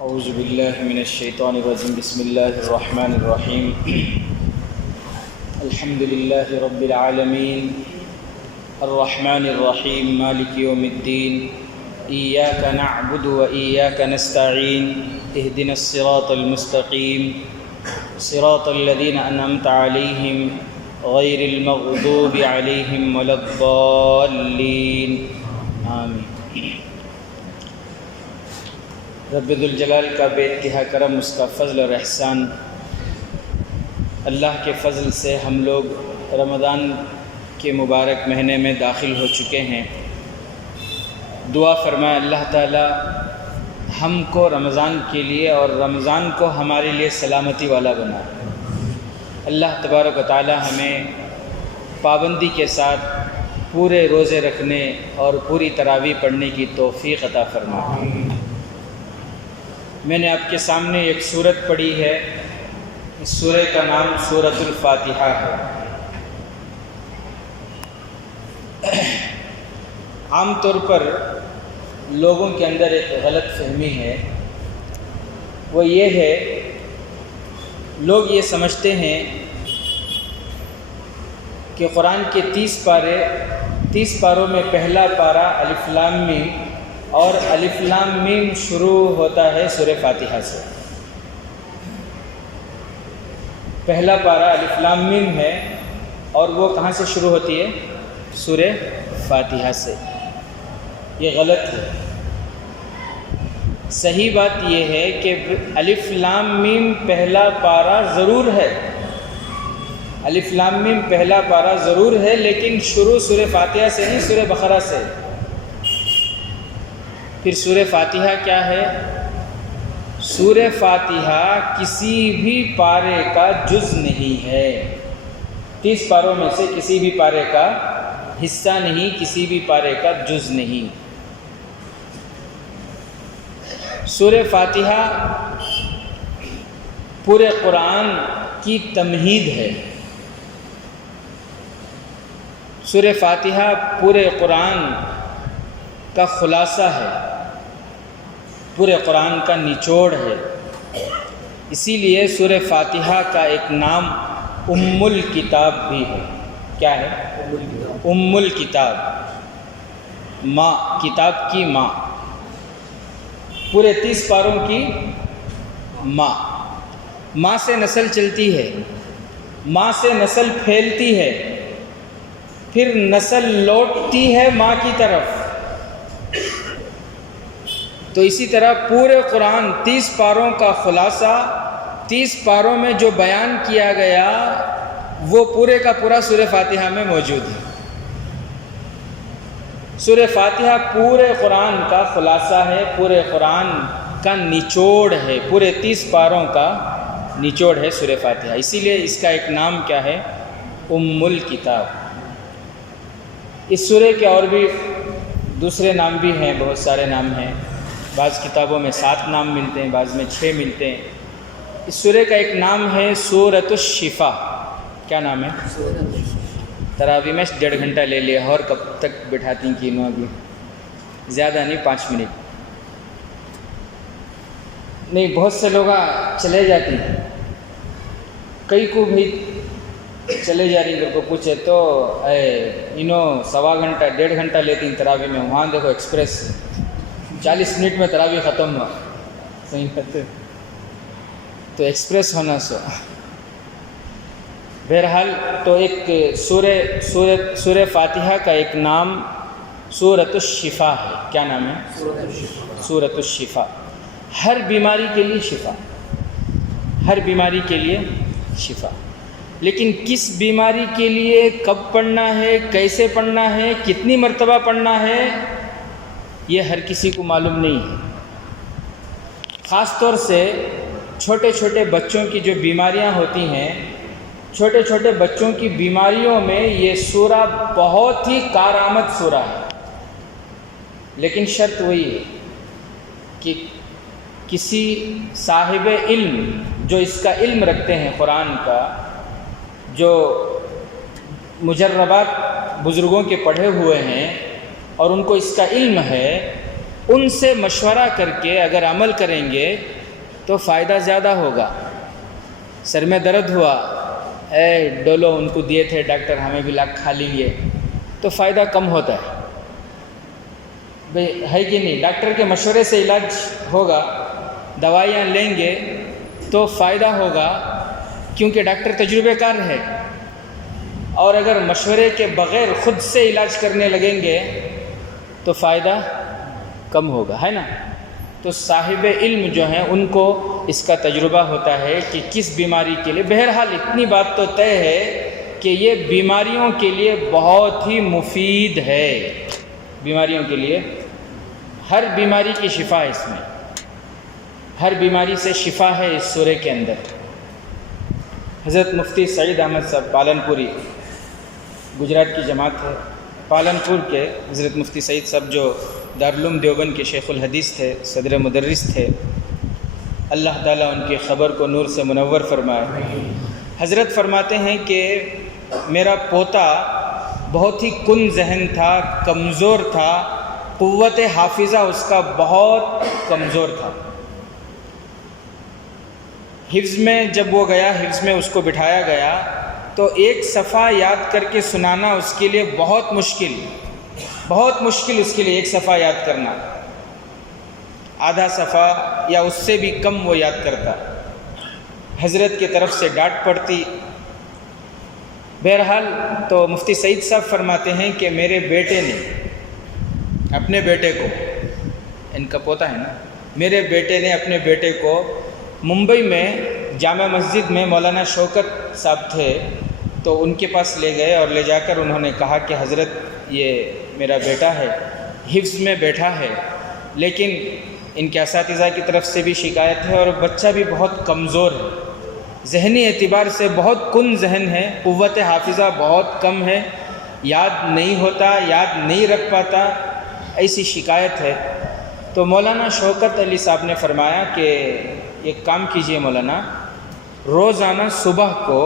اعوذ باللہ من الشیطان الرجیم بسم اللہ الرحمن الرحیم الحمد للہ رب العالمین الرحمن الرحیم مالک یوم الدین ایاک نعبد و ایاک نستعین اہدنا الصراط المستقیم صراط الذین انعمت علیہم غیر المغضوب علیہم ولا الضالین آمین۔ رب ذوالجلال کا بے انتہا کرم، اس کا فضل اور احسان، اللہ کے فضل سے ہم لوگ رمضان کے مبارک مہینے میں داخل ہو چکے ہیں۔ دعا فرمائے اللہ تعالی ہم کو رمضان کے لیے اور رمضان کو ہمارے لیے سلامتی والا بنائے۔ اللہ تبارک و تعالی ہمیں پابندی کے ساتھ پورے روزے رکھنے اور پوری تراویح پڑھنے کی توفیق عطا فرمائے۔ میں نے آپ کے سامنے ایک سورت پڑھی ہے، اس سورہ کا نام سورۃ الفاتحہ ہے۔ عام طور پر لوگوں کے اندر ایک غلط فہمی ہے، وہ یہ ہے لوگ یہ سمجھتے ہیں کہ قرآن کے 30 پاروں میں پہلا پارہ الف لام میم اور الف لام میم شروع ہوتا ہے سورہ فاتحہ سے۔ پہلا پارہ الف لام میم ہے اور وہ کہاں سے شروع ہوتی ہے؟ سورہ فاتحہ سے۔ یہ غلط ہے۔ صحیح بات یہ ہے کہ الف لام میم پہلا پارہ ضرور ہے، الف لام میم پہلا پارہ ضرور ہے، لیکن شروع سورہ فاتحہ سے نہیں، سورہ بقرہ سے۔ پھر سورہ فاتحہ کیا ہے؟ سورہ فاتحہ کسی بھی پارے کا جز نہیں ہے، 30 پاروں میں سے کسی بھی پارے کا حصہ نہیں، کسی بھی پارے کا جز نہیں۔ سورہ فاتحہ پورے قرآن کی تمہید ہے۔ سورہ فاتحہ پورے قرآن کا خلاصہ ہے، پورے قرآن کا نچوڑ ہے۔ اسی لیے سورہ فاتحہ کا ایک نام ام الکتاب بھی ہے۔ کیا ہے؟ ام الکتاب، ماں، کتاب کی ماں، پورے 30 پاروں کی ماں۔ ماں سے نسل چلتی ہے، ماں سے نسل پھیلتی ہے، پھر نسل لوٹتی ہے ماں کی طرف۔ تو اسی طرح پورے قرآن 30 پاروں کا خلاصہ، 30 پاروں میں جو بیان کیا گیا وہ پورے کا پورا سورہ فاتحہ میں موجود ہے۔ سورہ فاتحہ پورے قرآن کا خلاصہ ہے، پورے قرآن کا نچوڑ ہے، پورے 30 پاروں کا نچوڑ ہے سورہ فاتحہ۔ اسی لیے اس کا ایک نام کیا ہے؟ ام الکتاب۔ اس سورہ کے اور بھی دوسرے نام بھی ہیں، بہت سارے نام ہیں۔ بعض کتابوں میں 7 نام ملتے ہیں، بعض میں 6 ملتے ہیں۔ اس سورہ کا ایک نام ہے سورۃ الشفا۔ کیا نام ہے؟ تراویح میں 1.5 گھنٹہ لے لیا، اور کب تک بٹھاتی ہیں کینوں؟ ابھی زیادہ نہیں، 5 منٹ نہیں۔ بہت سے لوگ چلے جاتے ہیں، کئی کو بھی چلے جا رہی ہیں، کو پوچھے تو انہوں 1.25 گھنٹہ 1.5 گھنٹہ لیتی ہیں تراویح میں۔ وہاں دیکھو ایکسپریس 40 منٹ میں تراویح ختم ہوا۔ صحیح کرتے تو ایکسپریس ہونا سو۔ بہرحال تو ایک سورہ فاتحہ کا ایک نام سورۃ الشفا ہے۔ کیا نام ہے؟ سورۃ الشفا۔ ہر بیماری کے لیے شفا، ہر بیماری کے لیے شفا۔ لیکن کس بیماری کے لیے کب پڑھنا ہے، کیسے پڑھنا ہے، کتنی مرتبہ پڑھنا ہے، یہ ہر کسی کو معلوم نہیں ہے۔ خاص طور سے چھوٹے چھوٹے بچوں کی جو بیماریاں ہوتی ہیں، چھوٹے چھوٹے بچوں کی بیماریوں میں یہ سورہ بہت ہی کارآمد سورہ ہے۔ لیکن شرط وہی ہے کہ کسی صاحب علم جو اس کا علم رکھتے ہیں قرآن کا، جو مجربات بزرگوں کے پڑھے ہوئے ہیں اور ان کو اس کا علم ہے، ان سے مشورہ کر کے اگر عمل کریں گے تو فائدہ زیادہ ہوگا۔ سر میں درد ہوا، ڈولو ان کو دیے تھے ڈاکٹر، ہمیں بھی لا کھا لیں گے تو فائدہ کم ہوتا ہے بھئی، ہے کہ نہیں؟ ڈاکٹر کے مشورے سے علاج ہوگا، دوائیاں لیں گے تو فائدہ ہوگا کیونکہ ڈاکٹر تجربے کار ہے۔ اور اگر مشورے کے بغیر خود سے علاج کرنے لگیں گے تو فائدہ کم ہوگا، ہے نا؟ تو صاحب علم جو ہیں ان کو اس کا تجربہ ہوتا ہے کہ کس بیماری کے لیے۔ بہرحال اتنی بات تو طے ہے کہ یہ بیماریوں کے لیے بہت ہی مفید ہے، بیماریوں کے لیے ہر بیماری کی شفا ہے، اس میں ہر بیماری سے شفا ہے اس سورے کے اندر۔ حضرت مفتی سعید احمد صاحب پالنپوری، گجرات کی جماعت ہے پالنپور کے، حضرت مفتی سعید صاحب جو دارالعلوم دیوبند کے شیخ الحدیث تھے، صدر مدرس تھے، اللہ تعالیٰ ان کی خبر کو نور سے منور فرمائے۔ حضرت فرماتے ہیں کہ میرا پوتا بہت ہی کن ذہن تھا، کمزور تھا، قوت حافظہ اس کا بہت کمزور تھا۔ حفظ میں جب وہ گیا، حفظ میں اس کو بٹھایا گیا تو ایک صفحہ یاد کر کے سنانا اس کے لیے بہت مشکل اس کے لیے ایک صفحہ یاد کرنا، آدھا صفحہ یا اس سے بھی کم وہ یاد کرتا، حضرت کی طرف سے ڈانٹ پڑتی۔ بہرحال تو مفتی سعید صاحب فرماتے ہیں کہ میرے بیٹے نے اپنے بیٹے کو، ان کا پوتا ہے نا، میرے بیٹے نے اپنے بیٹے کو ممبئی میں جامع مسجد میں مولانا شوکت صاحب تھے تو ان کے پاس لے گئے اور لے جا کر انہوں نے کہا کہ حضرت یہ میرا بیٹا ہے، حفظ میں بیٹھا ہے، لیکن ان کے اساتذہ کی طرف سے بھی شکایت ہے اور بچہ بھی بہت کمزور ہے، ذہنی اعتبار سے بہت کن ذہن ہے، قوت حافظہ بہت کم ہے، یاد نہیں ہوتا، یاد نہیں رکھ پاتا، ایسی شکایت ہے۔ تو مولانا شوکت علی صاحب نے فرمایا کہ ایک کام کیجئے مولانا، روزانہ صبح کو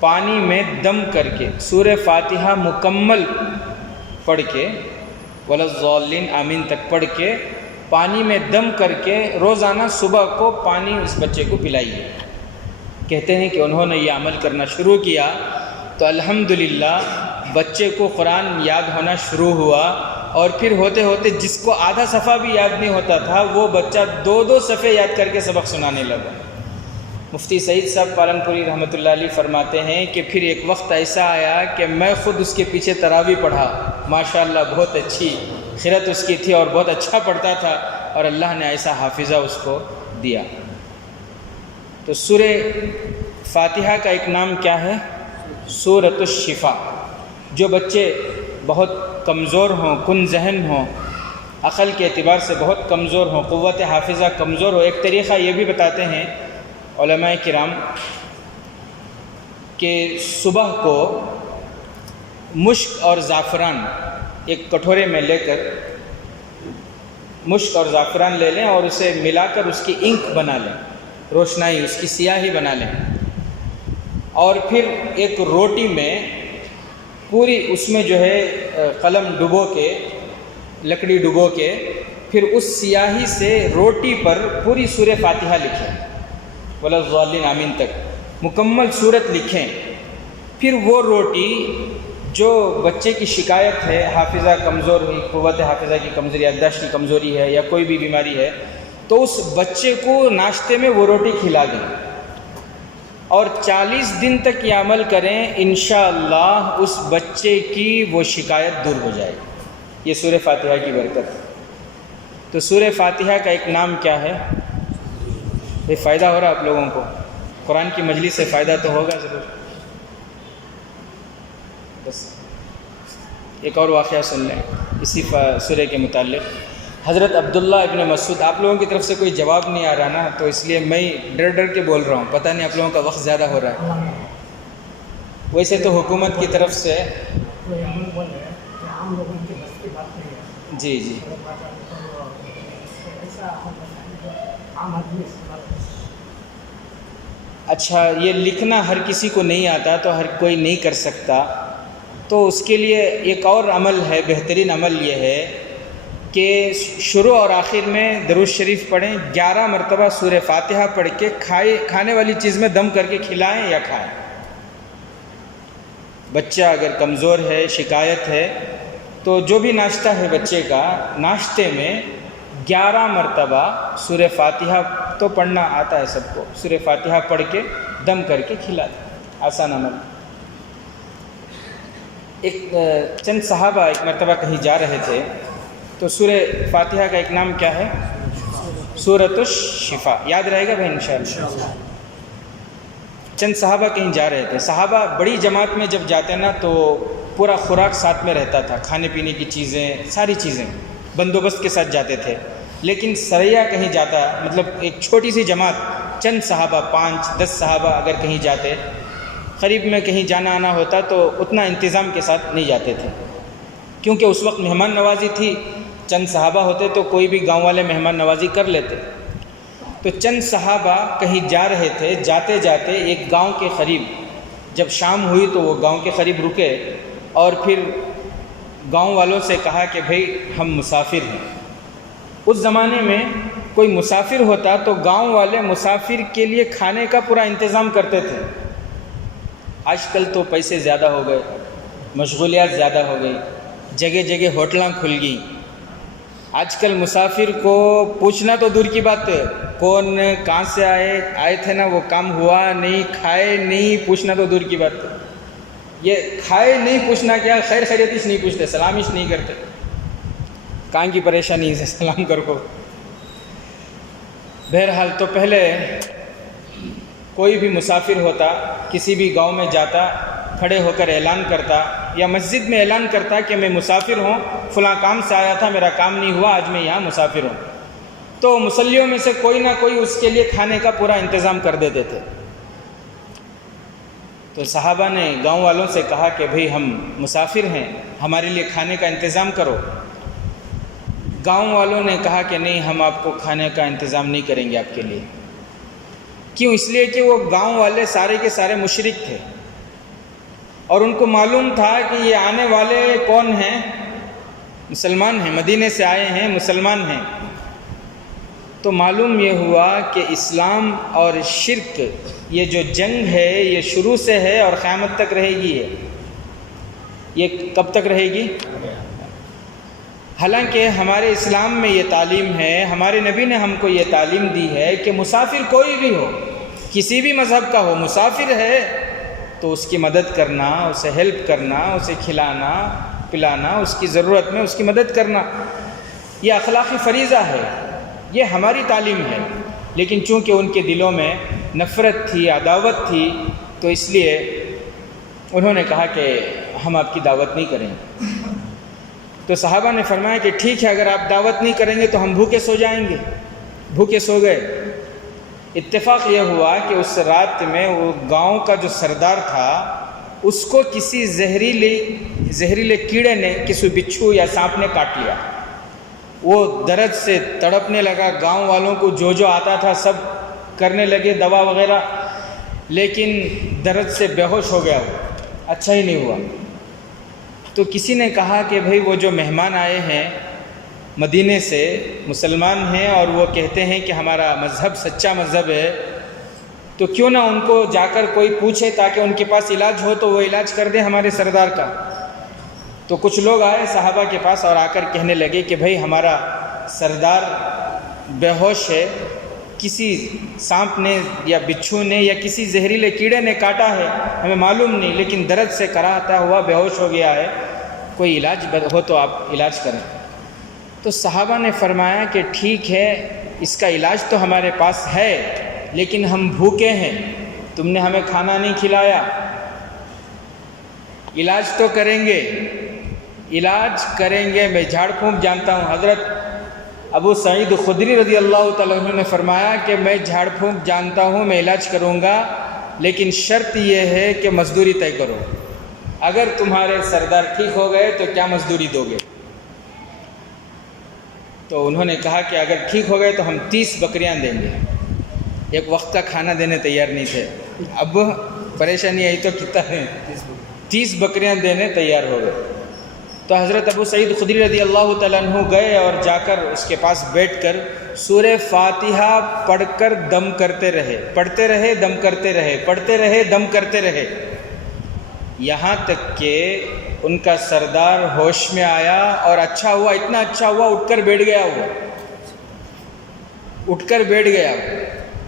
پانی میں دم کر کے سورہ فاتحہ مکمل پڑھ کے، وَلَضَّالِّينَ آمین تک پڑھ کے، پانی میں دم کر کے روزانہ صبح کو پانی اس بچے کو پلائیے۔ کہتے ہیں کہ انہوں نے یہ عمل کرنا شروع کیا تو الحمدللہ بچے کو قرآن یاد ہونا شروع ہوا، اور پھر ہوتے ہوتے جس کو آدھا صفحہ بھی یاد نہیں ہوتا تھا وہ بچہ 2 صفحے یاد کر کے سبق سنانے لگا۔ مفتی سعید صاحب پالنپوری رحمۃ اللہ علیہ فرماتے ہیں کہ پھر ایک وقت ایسا آیا کہ میں خود اس کے پیچھے تراویح پڑھا، ماشاءاللہ بہت اچھی خیرت اس کی تھی اور بہت اچھا پڑھتا تھا، اور اللہ نے ایسا حافظہ اس کو دیا۔ تو سورہ فاتحہ کا ایک نام کیا ہے؟ سورۃ الشفا۔ جو بچے بہت کمزور ہوں، کن ذہن ہوں، عقل کے اعتبار سے بہت کمزور ہوں، قوت حافظہ کمزور ہو، ایک طریقہ یہ بھی بتاتے ہیں علماء کرام کہ صبح کو مشک اور زعفران ایک کٹورے میں لے کر مشک اور زعفران لے لیں اور اسے ملا کر اس کی انک بنا لیں، روشنائی، اس کی سیاہی بنا لیں، اور پھر ایک روٹی میں پوری اس میں جو ہے قلم ڈبو کے، لکڑی ڈبو کے، پھر اس سیاہی سے روٹی پر پوری سورہ فاتحہ لکھیں، وَلَضَّالِّينَ آمین تک مکمل سورت لکھیں۔ پھر وہ روٹی جو بچے کی شکایت ہے، حافظہ کمزور ہوئی، قوت حافظہ کی کمزوری، یادداشت کی کمزوری ہے یا کوئی بھی بیماری ہے، تو اس بچے کو ناشتے میں وہ روٹی کھلا دیں اور 40 دن تک یہ عمل کریں، انشاءاللہ اس بچے کی وہ شکایت دور ہو جائے گی۔ یہ سورہ فاتحہ کی برکت۔ تو سورہ فاتحہ کا ایک نام کیا ہے؟ یہ فائدہ ہو رہا آپ لوگوں کو؟ قرآن کی مجلس سے فائدہ تو ہوگا ضرور۔ بس ایک اور واقعہ سن لیں اسی سورہ کے متعلق۔ حضرت عبداللہ ابن مسعود، آپ لوگوں کی طرف سے کوئی جواب نہیں آ رہا نا، تو اس لیے میں ڈر ڈر کے بول رہا ہوں، پتہ نہیں آپ لوگوں کا وقت زیادہ ہو رہا ہے۔ ویسے تو حکومت کی طرف سے جی جی اچھا، یہ لکھنا ہر کسی کو نہیں آتا تو ہر کوئی نہیں کر سکتا، تو اس کے لیے ایک اور عمل ہے، بہترین عمل یہ ہے کہ شروع اور آخر میں درود شریف پڑھیں، 11 مرتبہ سورہ فاتحہ پڑھ کے کھانے والی چیز میں دم کر کے کھلائیں یا کھائیں۔ بچہ اگر کمزور ہے، شکایت ہے، تو جو بھی ناشتہ ہے بچے کا، ناشتے میں 11 مرتبہ سورہ فاتحہ تو پڑھنا آتا ہے سب کو، سورہ فاتحہ پڑھ کے دم کر کے کھلا دیں، آسان عمل۔ چند صحابہ ایک مرتبہ کہیں جا رہے تھے، تو سورہ فاتحہ کا ایک نام کیا ہے؟ سورۃ الشفا، یاد رہے گا بھائی انشاءاللہ۔ چند صحابہ کہیں جا رہے تھے، صحابہ بڑی جماعت میں جب جاتے نا تو پورا خوراک ساتھ میں رہتا تھا، کھانے پینے کی چیزیں، ساری چیزیں بندوبست کے ساتھ جاتے تھے۔ لیکن سریہ کہیں جاتا، مطلب ایک چھوٹی سی جماعت، چند صحابہ، 5-10 صحابہ اگر کہیں جاتے، قریب میں کہیں جانا آنا ہوتا تو اتنا انتظام کے ساتھ نہیں جاتے تھے، کیونکہ اس وقت مہمان نوازی تھی، چند صحابہ ہوتے تو کوئی بھی گاؤں والے مہمان نوازی کر لیتے۔ تو چند صحابہ کہیں جا رہے تھے، جاتے جاتے ایک گاؤں کے قریب، جب شام ہوئی تو وہ گاؤں کے قریب رکے اور پھر گاؤں والوں سے کہا کہ بھئی ہم مسافر ہیں۔ اس زمانے میں کوئی مسافر ہوتا تو گاؤں والے مسافر کے لیے کھانے کا پورا انتظام کرتے تھے۔ آج کل تو پیسے زیادہ ہو گئے، مشغولیات زیادہ ہو گئی، جگہ جگہ ہوٹلاں کھل گئیں۔ آج کل مسافر کو پوچھنا تو دور کی بات ہے، کون کہاں سے آئے تھے نا، وہ کام ہوا نہیں، کھائے نہیں، پوچھنا تو دور کی بات ہے۔ یہ کھائے نہیں پوچھنا کیا، خیر خیریت نہیں پوچھتے، سلامش نہیں کرتے، کہاں کی پریشانی سے سلام کر کو۔ بہرحال تو پہلے کوئی بھی مسافر ہوتا، کسی بھی گاؤں میں جاتا، کھڑے ہو کر اعلان کرتا یا مسجد میں اعلان کرتا کہ میں مسافر ہوں، فلاں کام سے آیا تھا، میرا کام نہیں ہوا، آج میں یہاں مسافر ہوں، تو مصلیوں میں سے کوئی نہ کوئی اس کے لیے کھانے کا پورا انتظام کر دیتے تھے۔ تو صحابہ نے گاؤں والوں سے کہا کہ بھئی ہم مسافر ہیں، ہمارے لیے کھانے کا انتظام کرو۔ گاؤں والوں نے کہا کہ نہیں، ہم آپ کو کھانے کا انتظام نہیں کریں گے آپ کے لیے۔ کیوں؟ اس لیے کہ وہ گاؤں والے سارے کے سارے مشرک تھے، اور ان کو معلوم تھا کہ یہ آنے والے کون ہیں؟ مسلمان ہیں، مدینے سے آئے ہیں، مسلمان ہیں۔ تو معلوم یہ ہوا کہ اسلام اور شرک، یہ جو جنگ ہے یہ شروع سے ہے اور قیامت تک رہے گی۔ یہ کب تک رہے گی؟ حالانکہ ہمارے اسلام میں یہ تعلیم ہے، ہمارے نبی نے ہم کو یہ تعلیم دی ہے کہ مسافر کوئی بھی ہو، کسی بھی مذہب کا ہو، مسافر ہے تو اس کی مدد کرنا، اسے ہیلپ کرنا، اسے کھلانا پلانا، اس کی ضرورت میں اس کی مدد کرنا، یہ اخلاقی فریضہ ہے، یہ ہماری تعلیم ہے۔ لیکن چونکہ ان کے دلوں میں نفرت تھی، عداوت تھی، تو اس لیے انہوں نے کہا کہ ہم آپ کی دعوت نہیں کریں گے۔ تو صحابہ نے فرمایا کہ ٹھیک ہے، اگر آپ دعوت نہیں کریں گے تو ہم بھوکے سو جائیں گے۔ بھوکے سو گئے۔ اتفاق یہ ہوا کہ اس رات میں وہ گاؤں کا جو سردار تھا، اس کو کسی زہریلے کیڑے نے، کسی بچھو یا سانپ نے کاٹ لیا۔ وہ درد سے تڑپنے لگا، گاؤں والوں کو جو آتا تھا سب کرنے لگے، دوا وغیرہ، لیکن درد سے بے ہوش ہو گیا، وہ اچھا ہی نہیں ہوا۔ تو کسی نے کہا کہ بھئی وہ جو مہمان آئے ہیں مدینے سے، مسلمان ہیں اور وہ کہتے ہیں کہ ہمارا مذہب سچا مذہب ہے، تو کیوں نہ ان کو جا کر کوئی پوچھے تاکہ ان کے پاس علاج ہو تو وہ علاج کر دیں ہمارے سردار کا۔ تو کچھ لوگ آئے صحابہ کے پاس اور آ کر کہنے لگے کہ بھئی ہمارا سردار بے ہوش ہے، کسی سانپ نے یا بچھو نے یا کسی زہریلے کیڑے نے کاٹا ہے، ہمیں معلوم نہیں، لیکن درد سے کراہتا ہوا بے ہوش ہو گیا ہے، کوئی علاج ہو تو آپ علاج کریں۔ تو صحابہ نے فرمایا کہ ٹھیک ہے، اس کا علاج تو ہمارے پاس ہے، لیکن ہم بھوکے ہیں، تم نے ہمیں کھانا نہیں کھلایا، علاج تو کریں گے، علاج کریں گے۔ میں جھاڑ پھونک جانتا ہوں، حضرت ابو سعید خدری رضی اللہ تعالیٰ عنہ نے فرمایا کہ میں جھاڑ پھونک جانتا ہوں، میں علاج کروں گا، لیکن شرط یہ ہے کہ مزدوری طے کرو۔ اگر تمہارے سردار ٹھیک ہو گئے تو کیا مزدوری دو گے؟ تو انہوں نے کہا کہ اگر ٹھیک ہو گئے تو ہم 30 بکریاں دیں گے۔ ایک وقت کا کھانا دینے تیار نہیں تھے، اب پریشانی آئی تو کتنا ہے، 30 بکریاں دینے تیار ہو گئے۔ تو حضرت ابو سعید خدری رضی اللہ تعالیٰ عنہ گئے اور جا کر اس کے پاس بیٹھ کر سورہ فاتحہ پڑھ کر دم کرتے رہے، پڑھتے رہے، دم کرتے رہے، پڑھتے رہے، دم کرتے رہے، یہاں تک کہ ان کا سردار ہوش میں آیا اور اچھا ہوا، اتنا اچھا ہوا، اٹھ کر بیٹھ گیا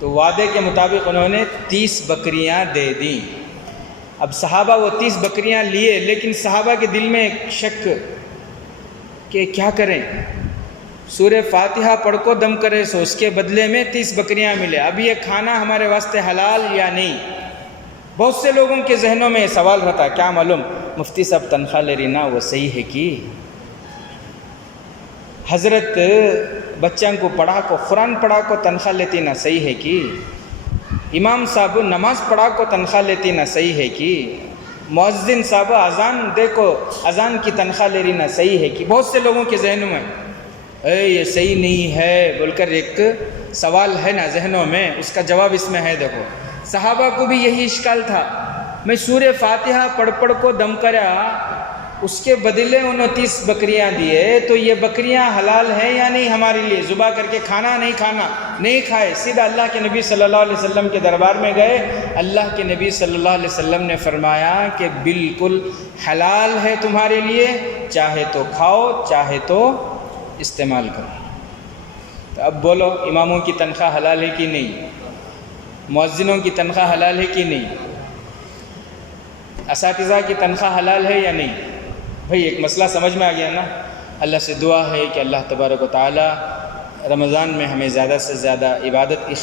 تو وعدے کے مطابق انہوں نے 30 بکریاں دے دیں۔ اب صحابہ وہ 30 بکریاں لیے، لیکن صحابہ کے دل میں ایک شک کہ کیا کریں، سورہ فاتحہ پڑھ کو دم کرے سو اس کے بدلے میں 30 بکریاں ملے، اب یہ کھانا ہمارے واسطے حلال یا نہیں؟ بہت سے لوگوں کے ذہنوں میں یہ سوال رہتا، کیا معلوم مفتی صاحب تنخواہ لے رہی نا وہ صحیح ہے کہ حضرت بچوں کو پڑھا کو قرآن پڑھا کو تنخواہ لیتی نا صحیح ہے کہ امام صاحب نماز پڑھا کو تنخواہ لیتی نا صحیح ہے کہ مؤذن صاحب اذان دے کو اذان کی تنخواہ لے رہی نا صحیح ہے کہ بہت سے لوگوں کے ذہنوں میں یہ صحیح نہیں ہے بول کر ایک سوال ہے نا ذہنوں میں، اس کا جواب اس میں ہے۔ دیکھو صحابہ کو بھی یہی اشکال تھا، میں سورہ فاتحہ پڑھ کو دم کرا، اس کے بدلے انہوں 30 بکریاں دیے، تو یہ بکریاں حلال ہیں یا نہیں ہمارے لیے؟ ذبح کر کے کھانا نہیں کھائے، سیدھا اللہ کے نبی صلی اللہ علیہ وسلم کے دربار میں گئے۔ اللہ کے نبی صلی اللہ علیہ وسلم نے فرمایا کہ بالکل حلال ہے تمہارے لیے، چاہے تو کھاؤ چاہے تو استعمال کرو۔ تو اب بولو اماموں کی تنخواہ حلال ہے کہ نہیں؟ مؤذنوں کی تنخواہ حلال ہے کہ نہیں؟ اساتذہ کی تنخواہ حلال ہے یا نہیں؟ بھئی ایک مسئلہ سمجھ میں آ گیا نا؟ اللہ سے دعا ہے کہ اللہ تبارک و تعالی رمضان میں ہمیں زیادہ سے زیادہ عبادت کی